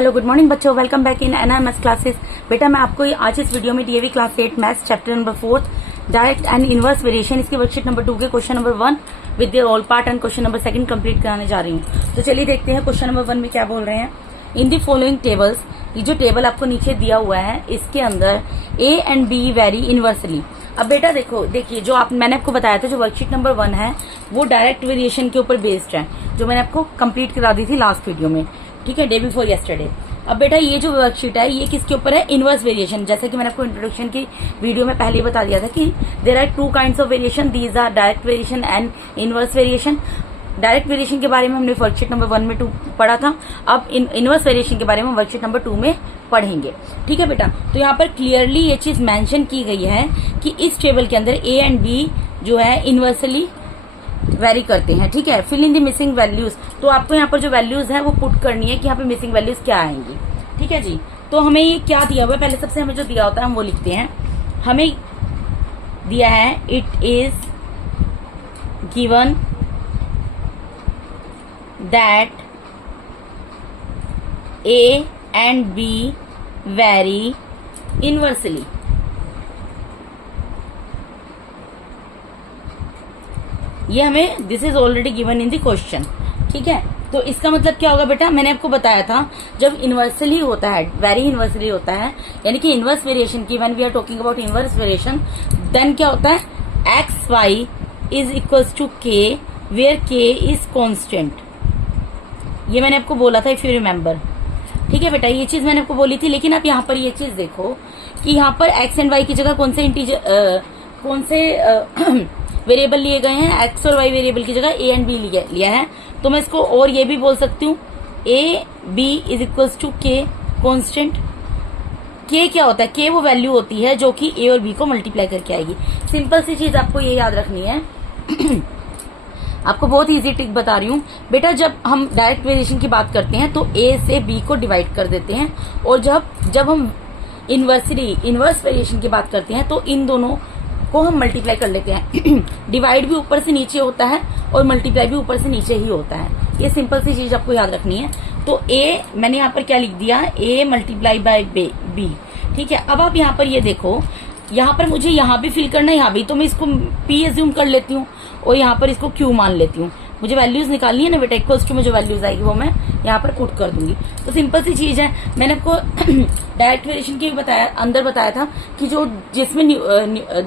Hello good morning बच्चों, welcome back in NIMS classes. बेटा मैं आपको आज इस वीडियो में DAV class 8 maths chapter number 4 direct and inverse variation इसकी वर्कशीट नंबर 2 के question number 1 with the all part and question number 2 complete कराने जा रही हूँ। तो चलिए देखते हैं क्वेश्चन नंबर 1 में क्या बोल रहे हैं। इन दी फॉलोइंग टेबल्स, ये जो टेबल आपको नीचे दिया हुआ है इसके अंदर ए एंड बी वेरी इनवर्सली। अब बेटा देखिए जो मैंने आपको बताया था, जो वर्कशीट नंबर 1 है वो डायरेक्ट वेरिएशन के ऊपर बेस्ड है, जो मैंने आपको कंप्लीट करा दी थी लास्ट वीडियो में, ठीक है, डे बिफोर यस्टरडे। अब बेटा ये जो वर्कशीट है ये किसके ऊपर है? Inverse variation. जैसे कि मैंने आपको इंट्रोडक्शन की वीडियो में पहले ही बता दिया था कि there are two kinds of variation, these are direct variation and inverse variation. Direct variation के बारे में हमने वर्कशीट नंबर 1 में 2 पढ़ा था, अब इनवर्स वेरिएशन के बारे में वर्कशीट नंबर 2 में पढ़ेंगे, ठीक है बेटा। तो यहाँ पर क्लियरली ये चीज मेंशन की गई है कि इस टेबल के अंदर ए एंड बी जो है इनवर्सली वेरी करते हैं, ठीक है। Fill in the missing values, तो आपको यहाँ पर जो वैल्यूज है वो पुट करनी है कि यहाँ पे मिसिंग वैल्यूज क्या आएंगी, ठीक है जी। तो हमें ये क्या दिया हुआ है, पहले सबसे हमें जो दिया होता है हम वो लिखते हैं। हमें दिया है it is given that a and be very inversely. ये हमें this is already given in the question, ठीक है। तो इसका मतलब क्या होगा बेटा, मैंने आपको बताया था जब इनवर्सली होता है, वेरी इनवर्सली होता है, यानी कि इनवर्स वेरिएशन की when we are talking about inverse variation, then क्या होता है, x y is equals to k where k is constant. ये मैंने आपको बोला था इफ यू रिमेम्बर, ठीक है बेटा, ये चीज मैंने आपको बोली थी। लेकिन आप यहाँ पर ये चीज देखो कि यहाँ पर एक्स एंड वाई की जगह कौन से वेरिएबल लिए गए हैं, एक्स और वाई वेरिएबल की जगह ए एंड बी लिया है। तो मैं इसको और ये भी बोल सकती हूँ, a b is equals to k constant. K क्या होता है? के वो वैल्यू होती है जो कि ए और बी को मल्टीप्लाई करके आएगी। सिंपल सी चीज आपको ये याद रखनी है। आपको बहुत इजी ट्रिक बता रही हूँ बेटा। जब हम डायरेक्ट वेरिएशन की बात करते हैं तो ए से बी को डिवाइड कर देते हैं, और जब हम इनवर्स वेरिएशन की बात करते हैं तो इन दोनों को हम मल्टीप्लाई कर लेते हैं। डिवाइड भी ऊपर से नीचे होता है और मल्टीप्लाई भी ऊपर से नीचे ही होता है। ये सिंपल सी चीज आपको याद रखनी है। तो ए मैंने यहाँ पर क्या लिख दिया, ए मल्टीप्लाई बाय बी, ठीक है। अब आप यहाँ पर ये देखो, यहाँ पर मुझे यहाँ भी फिल करना है, यहाँ भी, तो मैं इसको पी एज्यूम कर लेती हूँ और यहाँ पर इसको क्यू मान लेती हूँ। मुझे वैल्यूज निकालनी है ना बेटा, इक्वल्स टू में जो वैल्यूज आएगी वो मैं यहाँ पर पुट कर दूंगी। तो सिंपल सी चीज है। मैंने आपको डायरेक्ट वेरिएशन के अंदर बताया था कि जो जिसमें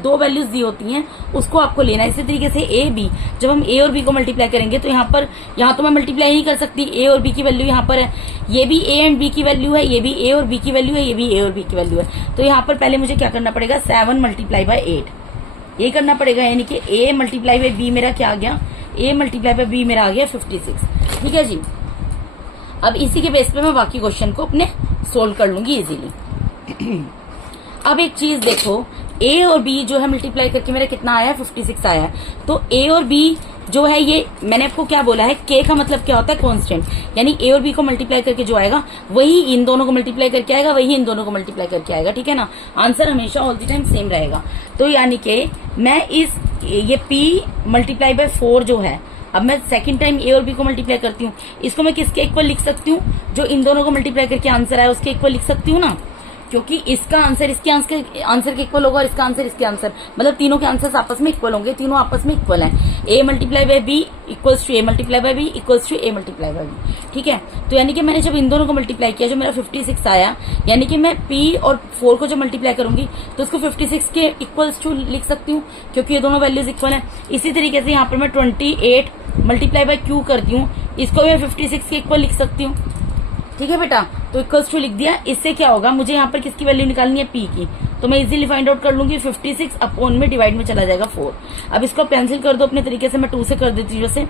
दो वैल्यूज दी होती हैं उसको आपको लेना है। इसी तरीके से ए बी, जब हम ए और बी को मल्टीप्लाई करेंगे तो यहाँ तो मैं मल्टीप्लाई नहीं कर सकती, ए और बी की वैल्यू यहाँ पर है, ये भी ए एंड बी की वैल्यू है, ये भी ए और बी की वैल्यू है, ये भी ए और बी की वैल्यू है। तो यहाँ पर पहले मुझे क्या करना पड़ेगा, 7 मल्टीप्लाई बाय 8 ये करना पड़ेगा, यानी कि ए मल्टीप्लाई बाय बी मेरा क्या आ गया, ए मल्टीप्लाई बाय बी मेरा आ गया 56, ठीक है जी। अब इसी के बेस पे मैं बाकी क्वेश्चन को अपने सोल्व कर लूंगी इजीली। अब एक चीज देखो, ए और बी जो है मल्टीप्लाई करके मेरा कितना आया, 56 आया। तो ए और बी जो है, ये मैंने आपको क्या बोला है, के का मतलब क्या होता है, कांस्टेंट, यानी ए और बी को मल्टीप्लाई करके जो आएगा वही इन दोनों को मल्टीप्लाई करके आएगा, वही इन दोनों को मल्टीप्लाई करके आएगा, ठीक है ना। आंसर हमेशा ऑल द टाइम सेम रहेगा। तो यानी कि मैं ये p मल्टीप्लाई बाय 4 जो है, अब मैं सेकंड टाइम ए और बी को मल्टीप्लाई करती हूँ, इसको मैं किसके इक्वल लिख सकती हूँ, जो इन दोनों को मल्टीप्लाई करके आंसर आया उसके इक्वल लिख सकती हूँ ना, क्योंकि इसका आंसर इसके आंसर के इक्वल होगा और इसका आंसर इसके आंसर, मतलब तीनों के आंसर आपस में इक्वल होंगे, तीनों आपस में इक्वल हैं। A multiply by B equals to A multiply by B equals to A multiply by B, ठीक है। तो यानी कि मैंने जब इन दोनों को मल्टीप्लाई किया, जो मेरा 56 आया, यानी कि मैं p और 4 को जब मल्टीप्लाई करूंगी तो उसको 56 के इक्वल्स टू लिख सकती हूँ, क्योंकि ये दोनों वैल्यूज इक्वल हैं। इसी तरीके से यहाँ पर मैं 28 मल्टीप्लाई बाय क्यू करती हूँ, इसको मैं 56 के इक्वल लिख सकती हूँ, ठीक है बेटा। तो इक्वल्स टू लिख दिया। इससे क्या होगा, मुझे यहाँ पर किसकी वैल्यू निकालनी है, p की, तो मैं इजीली फाइंड आउट कर लूंगी। 56 अपॉन में डिवाइड में चला जाएगा 4। अब इसको कैंसिल कर दो अपने तरीके से, मैं 2 से कर देती हूँ, जैसे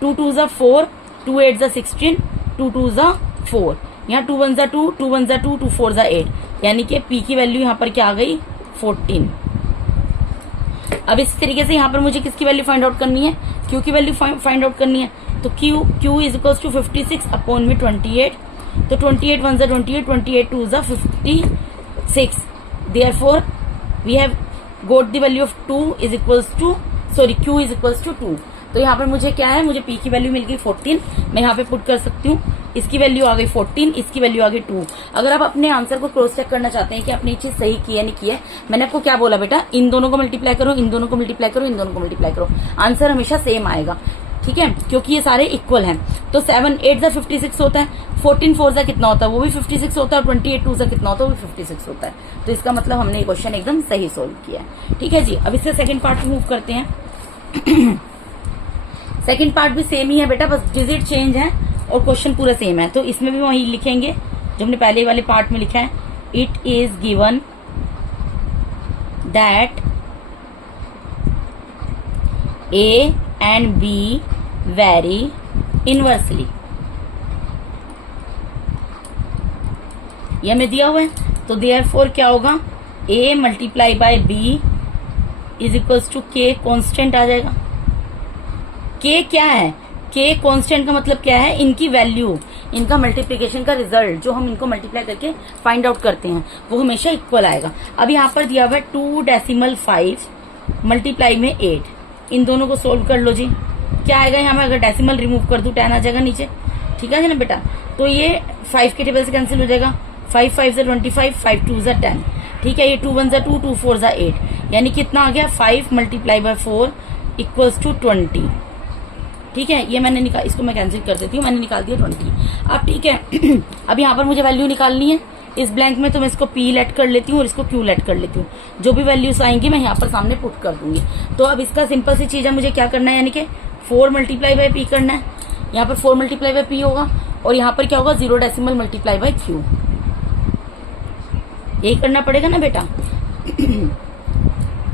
2 2 जा 4, 2 8 जा 16, 2 2 जा 4, यहाँ 2 1 जा 2, 2 1 जा 2, 2 4 जा 8, यानी कि p की वैल्यू यहाँ पर क्या आ गई, 14। अब इस तरीके से यहाँ पर मुझे किसकी वैल्यू फाइंड आउट करनी है, q की वैल्यू फाइंड आउट करनी है। तो q is equals to 56 upon में 28, तो 28 1 जा 28, 28 2 जा 56, therefore we have got the value of 2 is equals to, sorry, q is equals to 2। तो यहाँ पर मुझे क्या है, मुझे पी की वैल्यू मिल गई 14, मैं यहाँ पे पुट कर सकती हूँ, इसकी वैल्यू आ गई 14, इसकी वैल्यू आ गई 2। अगर आप अपने आंसर को क्रॉस चेक करना चाहते हैं कि आपने ये चीज सही की है नहीं की है, मैंने आपको क्या बोला बेटा, इन दोनों को मल्टीप्लाई करो, इन दोनों को मल्टीप्लाई करो, इन दोनों को मल्टीप्लाई करो, आंसर हमेशा सेम आएगा। ठीक है, क्योंकि ये सारे इक्वल हैं। तो 7 8 जा 56 होता है, 14 4 जा कितना होता है, वो भी 56 होता है, और 28 2 जा कितना होता है, वो भी 56 होता है। तो इसका मतलब हमने ये क्वेश्चन एकदम सही सोल्व किया है। ठीक है जी, अब इससे सेकंड पार्ट मूव करते हैं। सेकंड पार्ट भी सेम ही है बेटा, बस डिजिट चेंज है और क्वेश्चन पूरा सेम है। तो इसमें भी वही लिखेंगे जो हमने पहले वाले पार्ट में लिखा है। It is given that a and b vary inversely, ये हमें दिया हुआ है। तो देयरफॉर क्या होगा, a multiply by b is equals to k, constant आ जाएगा। k क्या है, k कॉन्स्टेंट का मतलब क्या है, इनकी वैल्यू, इनका मल्टीप्लीकेशन का रिजल्ट जो हम इनको मल्टीप्लाई करके फाइंड आउट करते हैं वो हमेशा इक्वल आएगा। अब यहाँ पर दिया हुआ है 2.5 मल्टीप्लाई में 8, इन दोनों को सोल्व कर लो जी। क्या आएगा यहाँ में, अगर डेसिमल रिमूव कर दूं 10 आ जाएगा नीचे। ठीक है ना बेटा, तो ये 5 के टेबल से कैंसिल हो जाएगा, 5 5 से 25, 5 2 से 10। ठीक है, ये 2 1 से 2, 2 4 से 8, यानी कितना आ गया, 5 मल्टीप्लाई बाय 4 इक्वल्स टू 20। ठीक है, ये मैंने निकाल, इसको मैं कैंसिल कर देती हूँ, मैंने निकाल दिया 20। अब ठीक है, अब यहाँ पर मुझे वैल्यू निकालनी है इस ब्लैंक में, तो मैं इसको P लेट कर लेती हूँ और इसको Q लेट कर लेती हूँ। जो भी वैल्यूज आएंगी मैं यहाँ पर सामने पुट कर दूंगी। तो अब इसका सिंपल सी चीज है, मुझे क्या करना है, यानी कि 4 मल्टीप्लाई बाय P करना है। यहाँ पर 4 मल्टीप्लाई बाय P होगा और यहाँ पर क्या होगा, 0 डेसिमल मल्टीप्लाई बाय Q, यही करना पड़ेगा ना बेटा।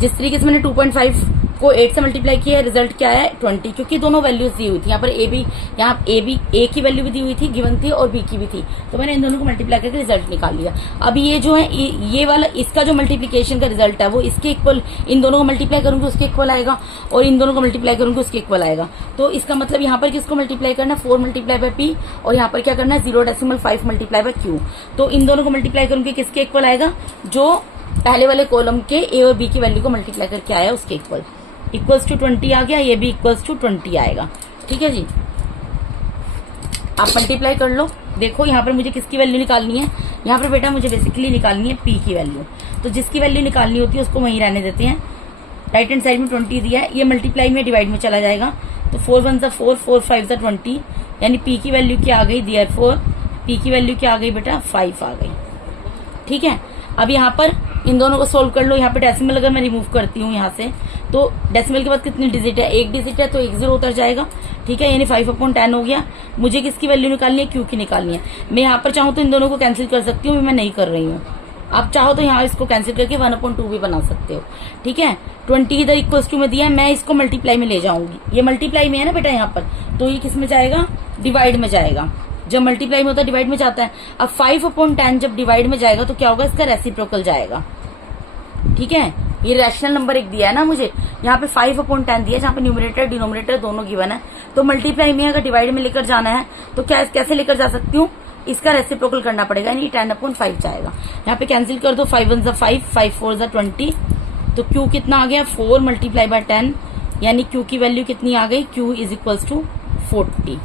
जिस तरीके से मैंने 2.5 को 8 से मल्टीप्लाई किया है, रिजल्ट क्या है 20, क्योंकि दोनों वैल्यूज दी हुई थी। यहाँ पर ए की वैल्यू भी दी हुई थी, गिवन थी, और बी की भी थी, तो मैंने इन दोनों को मल्टीप्लाई करके रिजल्ट निकाल लिया। अब ये जो है, ये वाला इसका जो मल्टीप्लीकेशन का रिजल्ट है वो इसके इक्वल, इन दोनों को मल्टीप्लाई करूंगी उसके इक्वल आएगा, और इन दोनों को मल्टीप्लाई करूंगी उसके इक्वल आएगा। तो इसका मतलब यहाँ पर किसको मल्टीप्लाई करना है, 4 मल्टीप्लाई बाय P, और यहाँ पर क्या करना है, 0.5 मल्टीप्लाई बाय Q। तो इन दोनों को मल्टीप्लाई करूंगी, किसके इक्वल आएगा, जो पहले वाले कॉलम के ए और बी की वैल्यू को मल्टीप्लाई करके आया उसके इक्वल, इक्वल्स टू 20 आ गया, ये भी इक्वल्स टू 20 आएगा। ठीक है जी, आप मल्टीप्लाई कर लो। देखो यहाँ पर मुझे किसकी वैल्यू निकालनी है, यहाँ पर बेटा मुझे बेसिकली निकालनी है P की वैल्यू। तो जिसकी वैल्यू निकालनी होती है उसको वहीं रहने देते हैं। राइट हैंड साइड में 20 दिया है, ये मल्टीप्लाई में डिवाइड में चला जाएगा। तो 4 1 4, 4 5 20, यानी P की वैल्यू क्या आ गई, देयरफॉर P की वैल्यू क्या आ गई बेटा, 5 आ गई। ठीक है, अब यहाँ पर इन दोनों को सोल्व कर लो। यहाँ पे डेसिमल अगर मैं रिमूव करती हूँ यहाँ से, तो डेसिमल के बाद कितनी डिजिट है, 1 डिजिट है, तो 1 0 उतर जाएगा। ठीक है, यानी 5/10 हो गया। मुझे किसकी वैल्यू निकालनी है, Q की निकालनी है। मैं यहाँ पर चाहूँ तो इन दोनों को कैंसिल कर सकती हूँ, मैं नहीं कर रही हूँ। आप चाहो तो यहाँ इसको कैंसिल करके 1/2 भी बना सकते हो। ठीक है, 20 इधर इक्वल्स टू में दिया है, मैं इसको मल्टीप्लाई में ले जाऊंगी। ये मल्टीप्लाई में है ना बेटा यहाँ पर, तो ये किस में जाएगा, डिवाइड में जाएगा। जब मल्टीप्लाई में होता है डिवाइड में जाता है। अब 5/10 जब डिवाइड में जाएगा तो क्या होगा, इसका रेसिप्रोकल जाएगा। ठीक है, ये रैशनल नंबर एक दिया है ना मुझे, यहाँ पे 5/10 दिया, जहाँ पे न्यूमरेटर डिनोमिनेटर दोनों गिवन है। तो मल्टीप्लाई में अगर डिवाइड में लेकर जाना है तो क्या कैसे लेकर जा सकती हूँ, इसका रेसिप्रोकल करना पड़ेगा, यानी 10/5 जाएगा। यहाँ पे कैंसिल कर दो, 5 1 5, 5 4 20। तो Q कितना आ गया, 4 मल्टीप्लाई बाय 10, यानी Q की वैल्यू कितनी आ गई, Q इज इक्वल्स टू 40।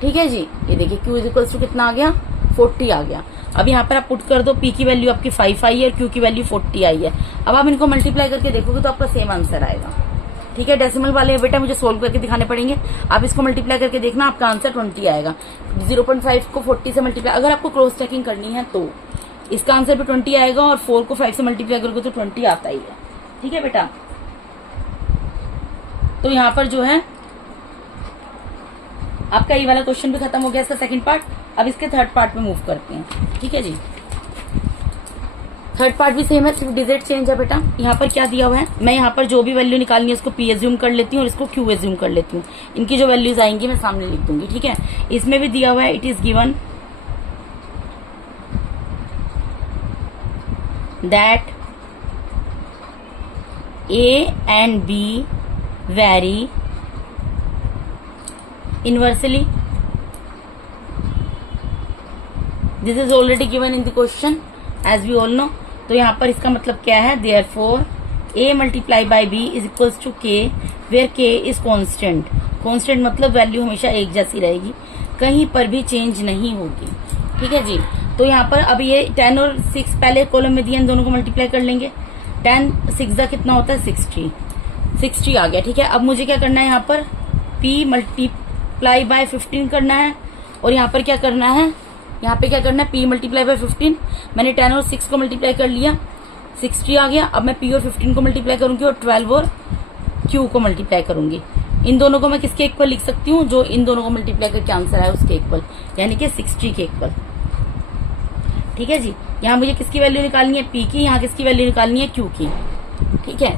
ठीक है जी, ये देखिए Q इज इक्वल्स टू कितना आ गया, 40 आ गया। अब यहाँ पर आप पुट कर दो, P की वैल्यू आपकी 5 आई है और Q की वैल्यू 40 आई है। अब आप इनको मल्टीप्लाई करके देखोगे तो आपका सेम आंसर आएगा। ठीक है, डेसिमल वाले बेटा मुझे सोल्व करके दिखाने पड़ेंगे, आप इसको मल्टीप्लाई करके देखना, आपका आंसर 20 आएगा। 0.5 को 40 से मल्टीप्लाई, अगर आपको क्रॉस चेकिंग करनी है तो इसका आंसर भी 20 आएगा, और 4 को 5 से मल्टीप्लाई करोगे तो 20 आता ही है। ठीक है बेटा, तो यहाँ पर जो है आपका ये वाला क्वेश्चन भी खत्म हो गया, इसका सेकंड पार्ट। अब इसके थर्ड पार्ट में मूव करते हैं। ठीक है जी, थर्ड पार्ट भी सेम है, सिर्फ डिजिट चेंज है बेटा। यहाँ पर क्या दिया हुआ है, मैं यहाँ पर जो भी वैल्यू निकालनी है उसको P एज्यूम कर लेती हूँ और इसको Q एज्यूम कर लेती हूँ। इनकी जो वैल्यूज आएंगी मैं सामने लिख दूंगी। ठीक है, इसमें भी दिया हुआ है, it is given that A and B vary inversely. This is already given in the question as we all know. तो यहाँ पर इसका मतलब क्या है, therefore a multiply by b is equals to k, where k is constant. Constant मतलब value हमेशा एक जैसी रहेगी, कहीं पर भी चेंज नहीं होगी। ठीक है जी। तो यहाँ पर अब ये 10 और 6 पहले कॉलम में दिए, इन दोनों को मल्टीप्लाई कर लेंगे। 10 6 का कितना होता है 60 आ गया। ठीक है, अब मुझे क्या करना है, यहाँ पर p मल्टीप्लाई बाय 15 करना है, और यहाँ पर क्या करना है, यहाँ पे क्या करना है, p मल्टीप्लाई बाय 15। मैंने 10 और 6 को मल्टीप्लाई कर लिया, 60 आ गया। अब मैं p और 15 को मल्टीप्लाई करूंगी और 12 और q को मल्टीप्लाई करूंगी। इन दोनों को मैं किसके इक्वल लिख सकती हूँ, जो इन दोनों को मल्टीप्लाई करके आंसर है उसके इक्वल, यानी कि 60 के इक्वल। ठीक है जी। यहाँ मुझे किसकी वैल्यू निकालनी है, p की, यहाँ किसकी वैल्यू निकालनी है, q की। ठीक है,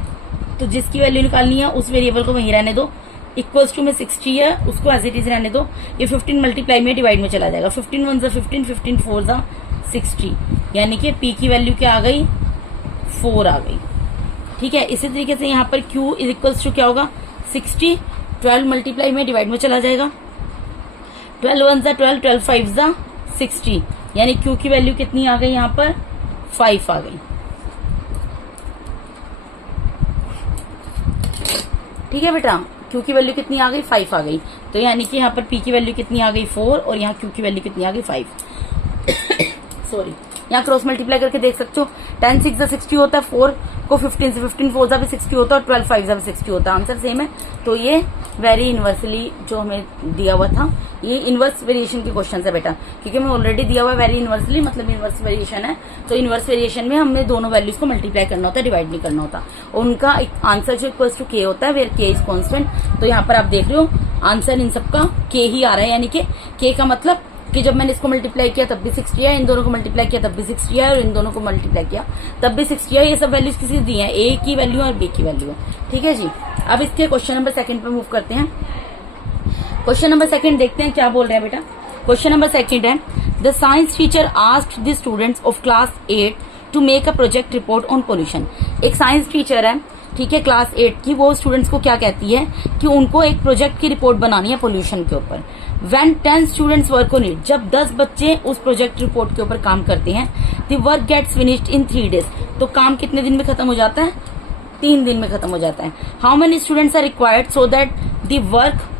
तो जिसकी वैल्यू निकालनी है उस वेरिएबल को वहीं रहने दो। इक्वल्स टू में 60 है, उसको एज इट इज रहने दो। ये 15 मल्टीप्लाई में डिवाइड में चला जाएगा। 15 1 15, 15 4 60, यानी कि p की वैल्यू क्या आ गई, 4 आ गई। ठीक है, इसी तरीके से यहाँ पर q इज इक्वल्स टू क्या होगा, 60, 12 मल्टीप्लाई में डिवाइड में चला जाएगा। 12 1 12, 12 5 60, यानी q की वैल्यू कितनी आ गई, यहाँ पर 5 आ गई। ठीक है बेटा, q की वैल्यू कितनी आ गई, 5 आ गई। तो यानी कि यहाँ पर p की वैल्यू कितनी आ गई, 4, और यहाँ q की वैल्यू कितनी आ गई, 5। सॉरी, यहाँ क्रॉस मल्टीप्लाई करके देख सकते हो। 10 6 60 होता है, 4 को 15 से 15 4 भी 60 होता है, और 12 5 भी 60 होता है। आंसर सेम है। तो ये वेरी इनवर्सली जो हमें दिया हुआ था, ये इनवर्स वेरिएशन के क्वेश्चन है बेटा, क्योंकि हमें ऑलरेडी दिया हुआ है वेरी इनवर्सली मतलब इनवर्स वेरिएशन है। तो इनवर्स वेरिएशन में हमें दोनों वैल्यूज को मल्टीप्लाई करना होता है, डिवाइड नहीं करना होता। उनका आंसर जो इक्वल्स टू k होता है, वेयर k इज कांस्टेंट। तो यहाँ पर आप देख रहे हो आंसर इन सबका k ही आ रहा है, यानी कि k का मतलब कि जब मैंने इसको मल्टीप्लाई किया तब भी 60 है, इन दोनों को मल्टीप्लाई किया तब भी 60 है, और इन दोनों को मल्टीप्लाई किया तब भी 60 है। ये सब वैल्यूज किसी दी है, a की वैल्यू और b की वैल्यू है। ठीक है जी। अब इसके क्वेश्चन नंबर 2 पे मूव करते हैं। क्वेश्चन नंबर 2 देखते हैं क्या बोल रहे हैं बेटा। क्वेश्चन नंबर 2 है, the science teacher asked the students of class 8 to make a project report on pollution. एक साइंस टीचर है, ठीक है, क्लास 8 की, वो स्टूडेंट्स को क्या कहती है कि उनको एक प्रोजेक्ट की रिपोर्ट बनानी है पोल्यूशन के ऊपर। When 10 students work on it, जब 10 बच्चे उस प्रोजेक्ट रिपोर्ट के ऊपर काम करते हैं, the work gets finished in 3 days, तो काम कितने दिन में खत्म हो जाता है, 3 दिन में खत्म हो जाता है। How many students are required so that the work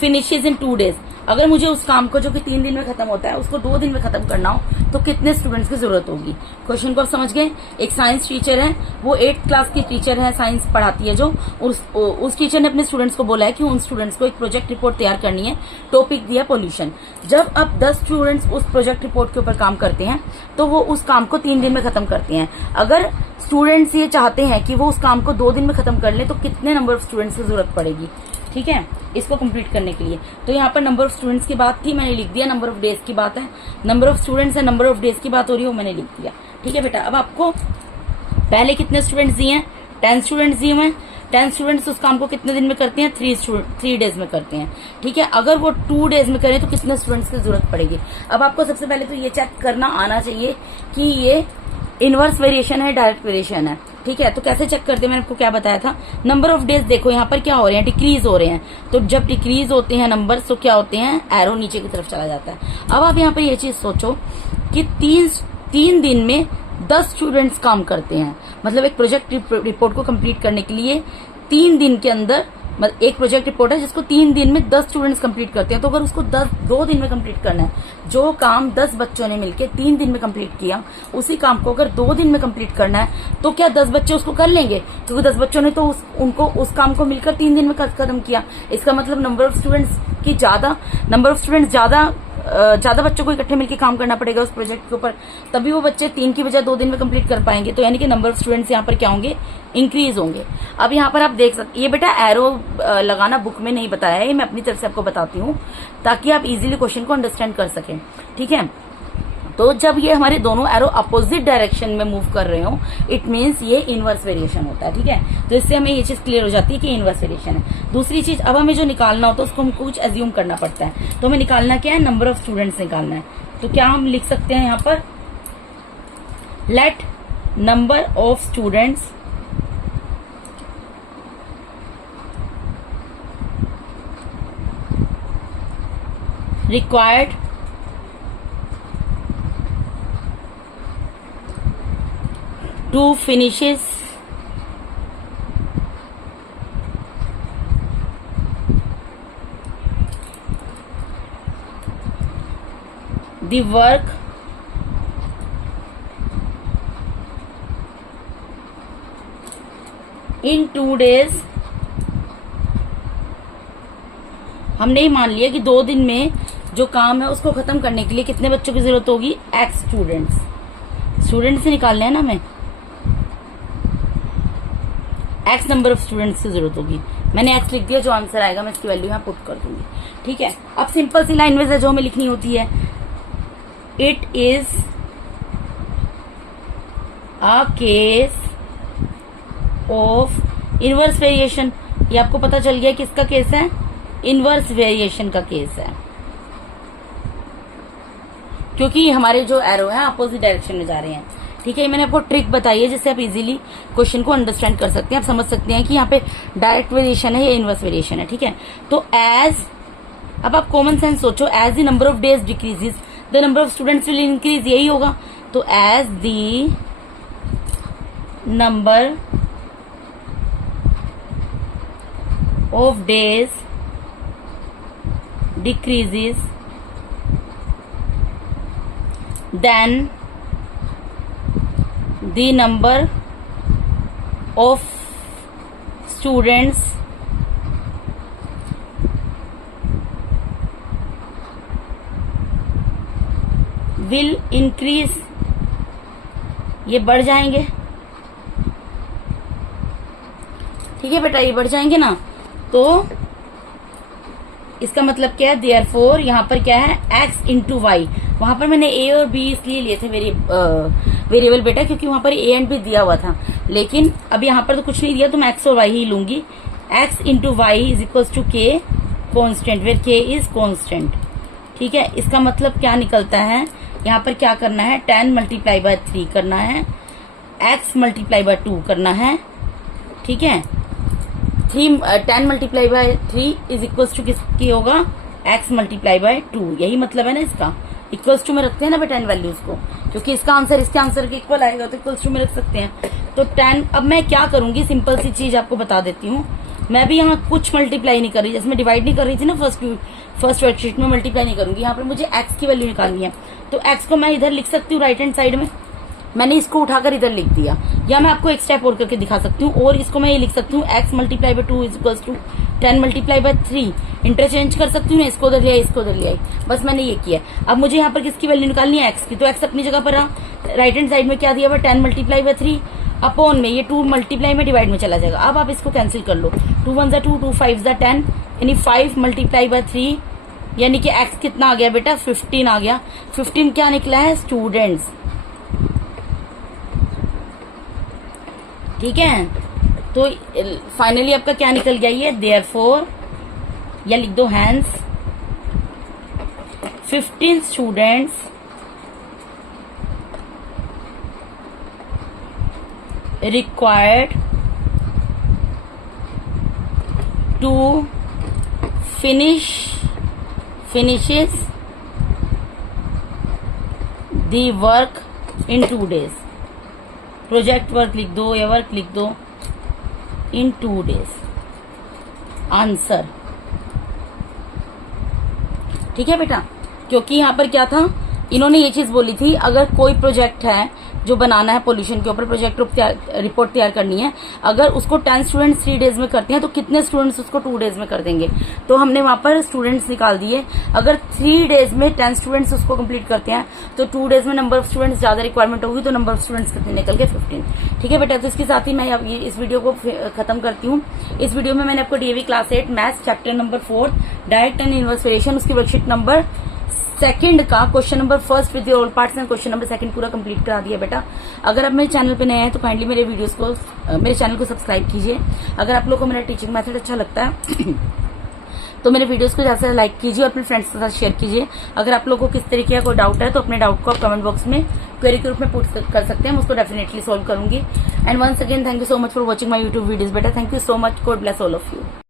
finishes in 2 days? अगर मुझे उस काम को जो कि 3 दिन में खत्म होता है उसको 2 दिन में खत्म करना हो तो कितने स्टूडेंट्स की जरूरत होगी। क्वेश्चन को आप समझ गए। एक साइंस टीचर है, वो 8th क्लास की टीचर है, साइंस पढ़ाती है जो, उस टीचर ने अपने स्टूडेंट्स को बोला है कि उन स्टूडेंट्स को एक प्रोजेक्ट रिपोर्ट तैयार करनी है। टॉपिक दिया पोल्यूशन। जब अब 10 स्टूडेंट्स उस प्रोजेक्ट रिपोर्ट के ऊपर काम करते हैं तो वो उस काम को 3 दिन में खत्म करते हैं। अगर स्टूडेंट्स ये चाहते हैं कि वो उस काम को 2 दिन में खत्म कर ले तो कितने नंबर ऑफ स्टूडेंट्स की जरूरत पड़ेगी, ठीक है, इसको कंप्लीट करने के लिए। तो यहाँ पर नंबर ऑफ स्टूडेंट्स की बात थी, मैंने लिख दिया। नंबर ऑफ डेज की बात है, नंबर ऑफ स्टूडेंट्स है, नंबर ऑफ डेज की बात हो रही है, वो मैंने लिख दिया। ठीक है बेटा, अब आपको पहले कितने स्टूडेंट्स दिए हैं, 10 स्टूडेंट्स दिए हुए। 10 स्टूडेंट्स उस काम को कितने दिन में करते हैं, 3 डेज में करते हैं। ठीक है, अगर वो 2 डेज में करें तो कितने स्टूडेंट्स की जरूरत पड़ेगी। अब आपको सबसे पहले तो ये चेक करना आना चाहिए कि ये इनवर्स वेरिएशन है, डायरेक्ट वेरिएशन है। ठीक है, तो कैसे चेक करते हैं, मैंने आपको क्या बताया था। नंबर ऑफ डेज देखो यहाँ पर क्या हो रहे हैं, डिक्रीज हो रहे हैं। तो जब डिक्रीज होते हैं नंबर तो क्या होते हैं, एरो नीचे की तरफ चला जाता है। अब आप यहाँ पर ये चीज सोचो कि 3 दिन में 10 स्टूडेंट्स काम करते हैं, मतलब एक प्रोजेक्ट रिपोर्ट को कंप्लीट करने के लिए 3 दिन के अंदर, मतलब एक प्रोजेक्ट रिपोर्ट है जिसको 3 दिन में 10 स्टूडेंट्स कंप्लीट करते हैं। तो अगर उसको 2 दिन में कंप्लीट करना है, जो काम 10 बच्चों ने मिलकर 3 दिन में कंप्लीट किया, उसी काम को अगर 2 दिन में कंप्लीट करना है तो क्या 10 बच्चे उसको कर लेंगे, क्योंकि 10 बच्चों ने तो उस काम को मिलकर 3 दिन में खत्म किया। इसका मतलब नंबर ऑफ स्टूडेंट्स ज्यादा बच्चों को इकट्ठे मिलकर काम करना पड़ेगा उस प्रोजेक्ट के ऊपर, तभी वो बच्चे 3 की बजाय 2 दिन में कंप्लीट कर पाएंगे। तो यानी कि नंबर ऑफ स्टूडेंट्स यहाँ पर क्या होंगे, इंक्रीज होंगे। अब यहाँ पर आप देख सकते, ये बेटा एरो लगाना बुक में नहीं बताया है, मैं अपनी तरफ से आपको बताती हूँ ताकि आप इजीली क्वेश्चन को अंडरस्टैंड कर सकें। ठीक है, तो जब ये हमारे दोनों एरो अपोजिट डायरेक्शन में मूव कर रहे हो, इट मीन्स ये इनवर्स वेरिएशन होता है। ठीक है, तो इससे हमें ये चीज क्लियर हो जाती है कि इनवर्स वेरिएशन है। दूसरी चीज, अब हमें जो निकालना होता है उसको हमको कुछ एज्यूम करना पड़ता है। तो हमें निकालना क्या है, नंबर ऑफ स्टूडेंट्स निकालना है। तो क्या हम लिख सकते हैं यहाँ पर, let number of students required to finishes the work in 2 days, हमने ही मान लिया कि 2 दिन में जो काम है उसको खत्म करने के लिए कितने बच्चों की जरूरत होगी, x स्टूडेंट्स से निकालने हैं ना हमें, x नंबर ऑफ स्टूडेंट्स की जरूरत होगी। मैंने x लिख दिया, जो आंसर आएगा मैं इसकी वैल्यू यहाँ पुट कर दूंगी। ठीक है, अब सिंपल सी लाइन में जो हमें लिखनी होती है, it is a case of inverse variation. ये आपको पता चल गया किसका केस है, इनवर्स वेरिएशन का केस है, क्योंकि हमारे जो एरो है अपोजिट डायरेक्शन में जा रहे हैं। ठीक है, मैंने आपको ट्रिक बताई है जिससे आप इजीली क्वेश्चन को अंडरस्टैंड कर सकते हैं। आप समझ सकते हैं कि यहाँ पे डायरेक्ट वेरिएशन है या इनवर्स वेरिएशन है। ठीक है, तो एज, अब आप कॉमन सेंस सोचो, as the number of days decreases the number of students will increase, यही होगा। तो as the number of days decreases, then the number of students will increase, ये बढ़ जाएंगे। ठीक है बेटा, ये बढ़ जाएंगे ना, तो इसका मतलब क्या है, देयरफॉर यहाँ पर क्या है, x इंटू वाई। वहां पर मैंने a और b इसलिए लिए थे वेरिएबल बेटा, क्योंकि वहां पर a एंड b दिया हुआ था, लेकिन अब यहाँ पर तो कुछ नहीं दिया, तो मैं x और y ही लूंगी। x into y is equal to k constant, where k is constant. ठीक है, इसका मतलब क्या निकलता है, यहाँ पर क्या करना है, 10 मल्टीप्लाई बाय 3 करना है, x मल्टीप्लाई बाय 2 करना है। ठीक है, 10 multiply by 3 is equal to किसकी होगा, x मल्टीप्लाई बाय 2, यही मतलब है ना इसका। इक्वल्स टू में रखते हैं ना बेटा इन वैल्यूज को, क्योंकि इसका आंसर इसके आंसर के इक्वल आएगा, तो इक्वल्स टू में रख सकते हैं। तो 10, अब मैं क्या करूंगी, सिंपल सी चीज आपको बता देती हूँ। मैं भी यहाँ कुछ मल्टीप्लाई नहीं कर रही, जैसे मैं डिवाइड नहीं कर रही थी ना फर्स्ट वर्कशीट में, मल्टीप्लाई नहीं करूंगी। यहाँ पर मुझे x की वैल्यू निकालनी है, तो x को मैं इधर लिख सकती हूँ राइट हैंड साइड में, मैंने इसको उठाकर इधर लिख दिया, या मैं आपको एक स्टेप और करके दिखा सकती हूँ, और इसको मैं ये लिख सकती हूँ x multiply by 2 is equal to 10 multiply by 3, interchange कर सकती हूँ, इसको उधर लिया इसको उधर लिया, बस मैंने ये किया। अब मुझे यहाँ पर किसकी वैल्यू निकालनी है, x की, तो x अपनी जगह पर रहा, राइट हैंड साइड में क्या दिया हुआ, 10 मल्टीप्लाई बाय 3 अपॉन में ये 2 मल्टीप्लाई में डिवाइड में चला जाएगा। अब आप इसको कैंसिल कर लो, 2 1 जा 2, 2 5 जा 10, यानी 5 मल्टीप्लाई बाय 3, यानी कि x कितना आ गया बेटा, 15 आ गया। 15 क्या निकला है, स्टूडेंट्स। ठीक है, तो फाइनली आपका क्या निकल गया, ये देयरफॉर, या लिख दो hence 15 students required to finishes the work in 2 days। Project work लिख दो या वर्क लिख दो इन 2 days। आंसर, ठीक है बेटा, क्योंकि यहाँ पर क्या था, इन्होंने ये चीज बोली थी, अगर कोई प्रोजेक्ट है जो बनाना है पोल्यूशन के ऊपर, प्रोजेक्ट रिपोर्ट तैयार करनी है, अगर उसको 10 स्टूडेंट्स 3 डेज में करते हैं तो कितने स्टूडेंट्स उसको 2 डेज में कर देंगे। तो हमने वहां पर स्टूडेंट्स निकाल दिए, अगर 3 डेज में 10 स्टूडेंट्स उसको कंप्लीट करते हैं तो 2 डेज में नंबर ऑफ स्टूडेंट्स ज्यादा रिक्वायरमेंट होगी, तो नंबर ऑफ स्टूडेंट्स कितने निकल गए, 15। ठीक है बेटा, तो इसके साथ ही मैं इस वीडियो को खत्म करती हूँ। इस वीडियो में मैंने आपको DAV class 8 maths chapter number 4 direct and inverse variation, उसकी वर्कशीट नंबर 2 का question number 1 with all parts and question number 2 पूरा कंप्लीट करा दिया बेटा। अगर आप मेरे चैनल पे नए हैं तो काइंडली मेरे वीडियोस को, मेरे चैनल को सब्सक्राइब कीजिए। अगर आप लोगों को मेरा टीचिंग मेथड अच्छा लगता है तो मेरे वीडियोस को ज्यादा से लाइक कीजिए और अपने फ्रेंड्स के साथ शेयर कीजिए। अगर आप लोगों को किस तरीके का कोई डाउट है तो अपने डाउट को आप कमेंट बॉक्स में क्वेरी के रूप में पुट कर सकते हैं, मैं उसको डेफिनेटली सॉल्व करूंगी। And once again thank you so much for watching my YouTube videos बेटा, thank you so much, God bless all of you.